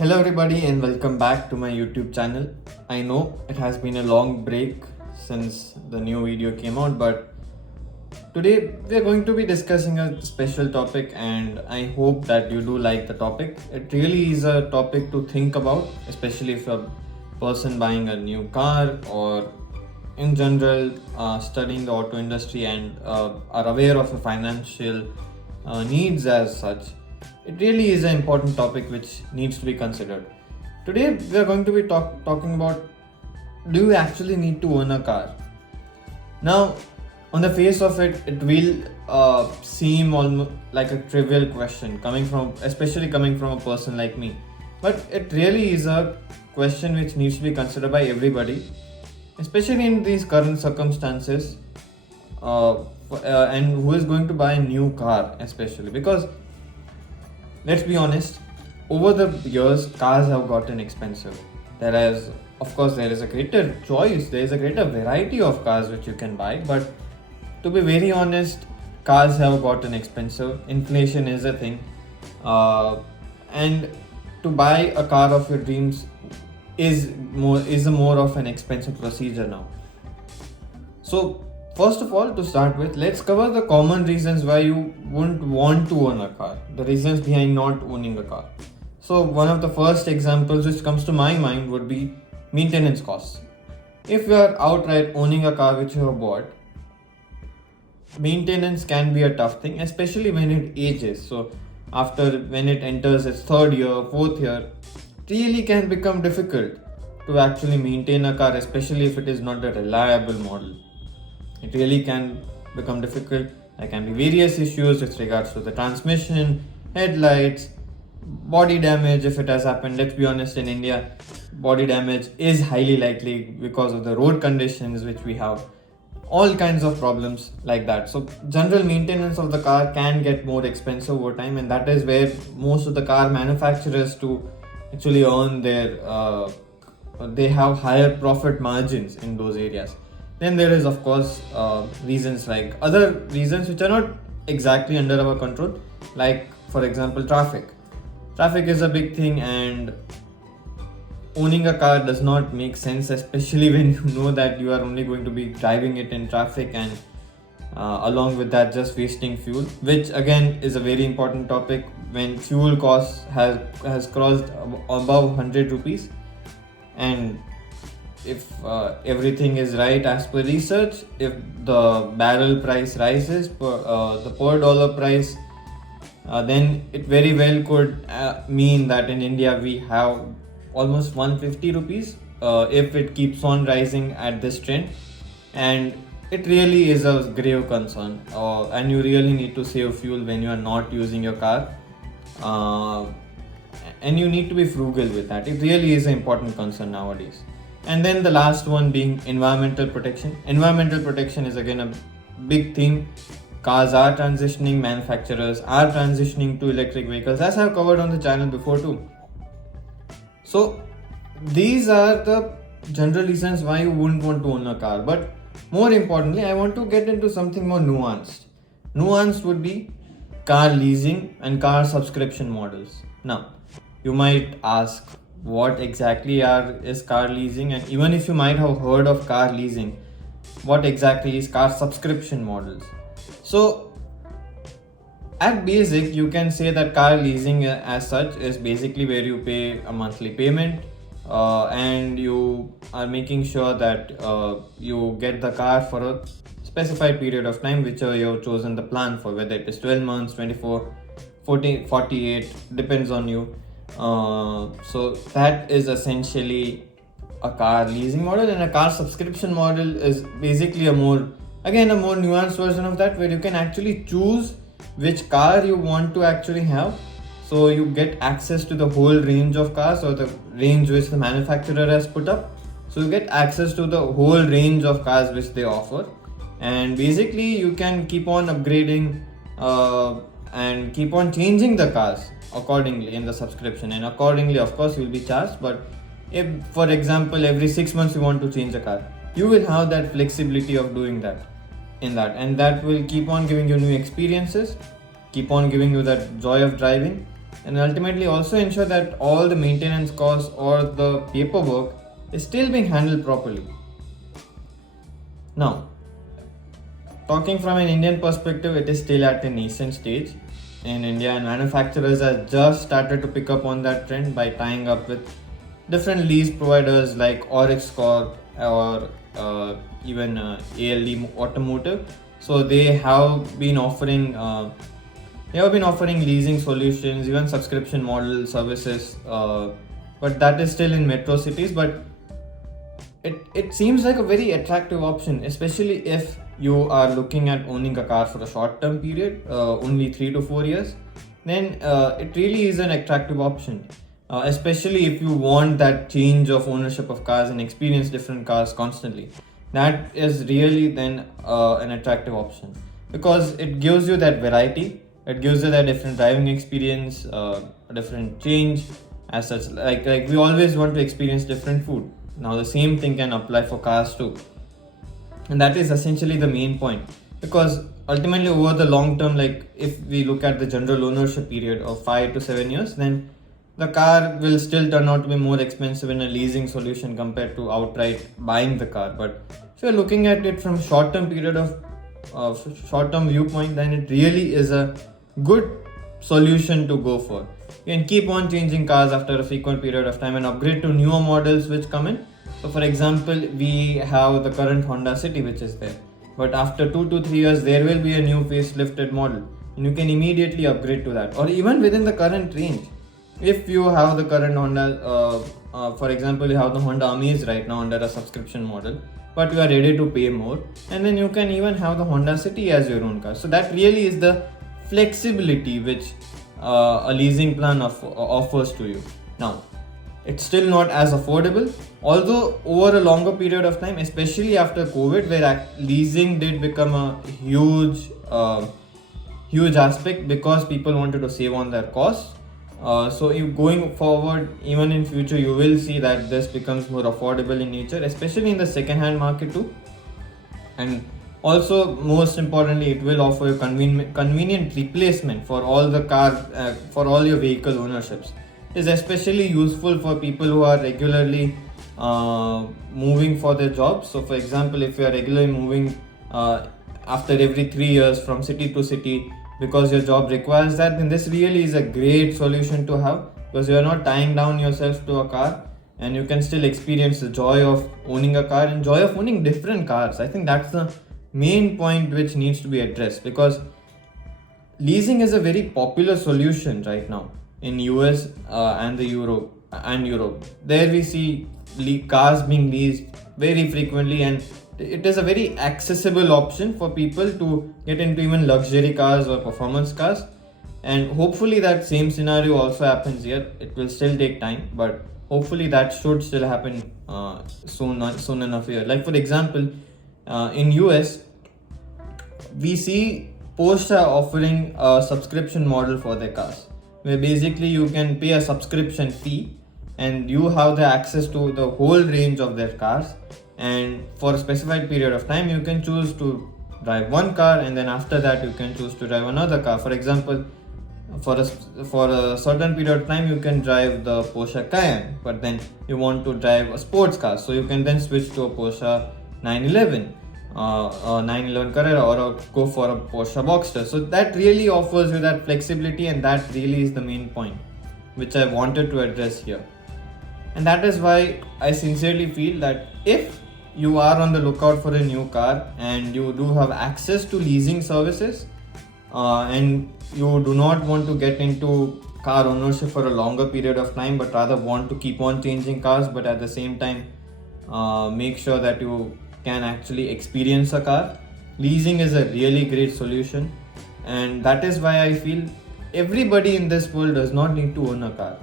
Hello, everybody, and welcome back to my YouTube channel. I know it has been a long break since the new video came out, but today we are going to be discussing a special topic, and I hope that you do like the topic. It really is a topic to think about, especially if you're a person buying a new car or in general studying the auto industry and are aware of your financial needs as such. It really is an important topic which needs to be considered. Today we are going to be talking about, do you actually need to own a car? Now, on the face of it, it will seem almost like a trivial question especially coming from a person like me. But it really is a question which needs to be considered by everybody, especially in these current circumstances, and who is going to buy a new car, especially because let's be honest, over the years, cars have gotten expensive. Of course, there is a greater choice, there is a greater variety of cars which you can buy, but to be very honest, cars have gotten expensive. Inflation is a thing, and to buy a car of your dreams is a more of an expensive procedure now. So, first of all, to start with, let's cover the common reasons why you wouldn't want to own a car, the reasons behind not owning a car. So, one of the first examples which comes to my mind would be maintenance costs. If you are outright owning a car which you have bought, maintenance can be a tough thing, especially when it ages. So, when it enters its third year, fourth year, it really can become difficult to actually maintain a car, especially if it is not a reliable model. It really can become difficult. There can be various issues with regards to the transmission, headlights, body damage if it has happened. Let's be honest, in India, body damage is highly likely because of the road conditions which we have. All kinds of problems like that. So general maintenance of the car can get more expensive over time, and that is where most of the car manufacturers to actually earn they have higher profit margins in those areas. Then there is, of course, reasons like other reasons which are not exactly under our control, like for example, traffic. Traffic is a big thing, and owning a car does not make sense, especially when you know that you are only going to be driving it in traffic and along with that just wasting fuel, which again is a very important topic when fuel costs has crossed above 100 rupees. And if everything is right as per research, if the barrel price rises, the per dollar price, then it very well could mean that in India we have almost 150 rupees if it keeps on rising at this trend. And it really is a grave concern, and you really need to save fuel when you are not using your car, and you need to be frugal with that. It really is an important concern nowadays. And then the last one being environmental protection. Environmental protection is again a big theme. Cars are transitioning, manufacturers are transitioning to electric vehicles, as I've covered on the channel before too. So these are the general reasons why you wouldn't want to own a car. But more importantly, I want to get into something more nuanced. Nuanced would be car leasing and car subscription models. Now, you might ask, what exactly is car leasing? And even if you might have heard of car leasing, what exactly is car subscription models? So at basic, you can say that car leasing as such is basically where you pay a monthly payment, and you are making sure that you get the car for a specified period of time, which you have chosen the plan for, whether it is 12 months, 24, 40, 48, depends on you. So that is essentially a car leasing model, and a car subscription model is basically a more nuanced version of that, where you can actually choose which car you want to actually have. So you get access to the whole range of cars, or the range which the manufacturer has put up. So you get access to the whole range of cars which they offer, and basically you can keep on upgrading and keep on changing the cars accordingly in the subscription, and accordingly of course you will be charged. But if, for example, every 6 months you want to change a car, you will have that flexibility of doing that and that will keep on giving you new experiences, keep on giving you that joy of driving, and ultimately also ensure that all the maintenance costs or the paperwork is still being handled properly. Now, talking from an Indian perspective, it is still at a nascent stage in India, and manufacturers have just started to pick up on that trend by tying up with different lease providers like Oryx Corp or even ALD Automotive. So they have been offering leasing solutions, even subscription model services, but that is still in metro cities. But it seems like a very attractive option, especially if you are looking at owning a car for a short term period, only 3 to 4 years. Then it really is an attractive option, especially if you want that change of ownership of cars and experience different cars constantly. That is really then an attractive option, because it gives you that variety, it gives you that different driving experience, a different change as such. Like we always want to experience different food. Now the same thing can apply for cars too, and that is essentially the main point, because ultimately over the long term, like if we look at the general ownership period of 5 to 7 years, then the car will still turn out to be more expensive in a leasing solution compared to outright buying the car. But if you're looking at it from short term period of short term viewpoint, then it really is a good solution to go for. You can keep on changing cars after a frequent period of time and upgrade to newer models which come in. So for example, we have the current Honda City which is there, but after 2 to 3 years there will be a new facelifted model, and you can immediately upgrade to that. Or even within the current range, if you have the current Honda, for example, you have the Honda Amaze right now under a subscription model, but you are ready to pay more, and then you can even have the Honda City as your own car. So that really is the flexibility which a leasing plan offers to you. Now, it's still not as affordable, although over a longer period of time, especially after COVID, where leasing did become a huge aspect because people wanted to save on their costs. So if going forward, even in future, you will see that this becomes more affordable in nature, especially in the second-hand market too. And also, most importantly, it will offer a convenient replacement for all the for all your vehicle ownerships. It is especially useful for people who are regularly moving for their jobs. So for example, if you are regularly moving after every 3 years from city to city because your job requires that, then this really is a great solution to have, because you are not tying down yourself to a car and you can still experience the joy of owning a car and joy of owning different cars. I think that's the main point which needs to be addressed, because leasing is a very popular solution right now in US and Europe. There we see cars being leased very frequently, and it is a very accessible option for people to get into even luxury cars or performance cars. And hopefully that same scenario also happens here. It will still take time, but hopefully that should still happen soon enough here. Like for example, in US, we see Porsche offering a subscription model for their cars, where basically you can pay a subscription fee and you have the access to the whole range of their cars, and for a specified period of time you can choose to drive one car, and then after that you can choose to drive another car. For example, for a certain period of time you can drive the Porsche Cayenne, but then you want to drive a sports car, so you can then switch to a Porsche 911 or 911 Carrera, or go for a Porsche Boxster. So that really offers you that flexibility, and that really is the main point which I wanted to address here. And that is why I sincerely feel that if you are on the lookout for a new car and you do have access to leasing services, and you do not want to get into car ownership for a longer period of time, but rather want to keep on changing cars, but at the same time make sure that you can actually experience a car, leasing is a really great solution. And that is why I feel everybody in this world does not need to own a car.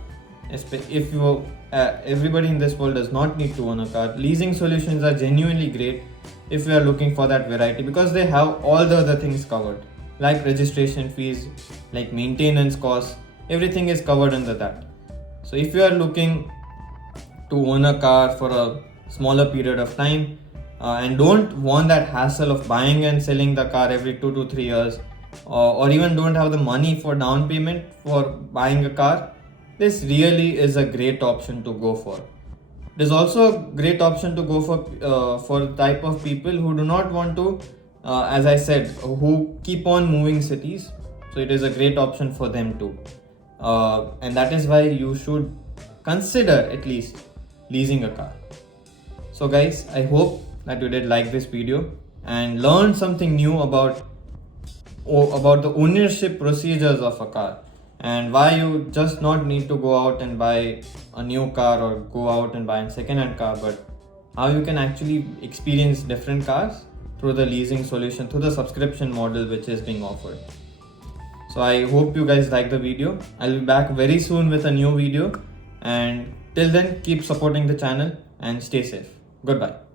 Everybody in this world does not need to own a car. Leasing solutions are genuinely great if you are looking for that variety, because they have all the other things covered, like registration fees, like maintenance costs, everything is covered under that. So if you are looking to own a car for a smaller period of time and don't want that hassle of buying and selling the car every 2 to 3 years, or even don't have the money for down payment for buying a car, this really is a great option to go for. It is also a great option to go for the type of people who do not want to, as I said, who keep on moving cities. So it is a great option for them too. And that is why you should consider at least leasing a car. So guys, I hope that you did like this video and learned something new about the ownership procedures of a car, and why you just not need to go out and buy a new car or go out and buy a second-hand car, but how you can actually experience different cars through the leasing solution, through the subscription model which is being offered. So I hope you guys like the video. I'll be back very soon with a new video, and till then keep supporting the channel and stay safe. Goodbye.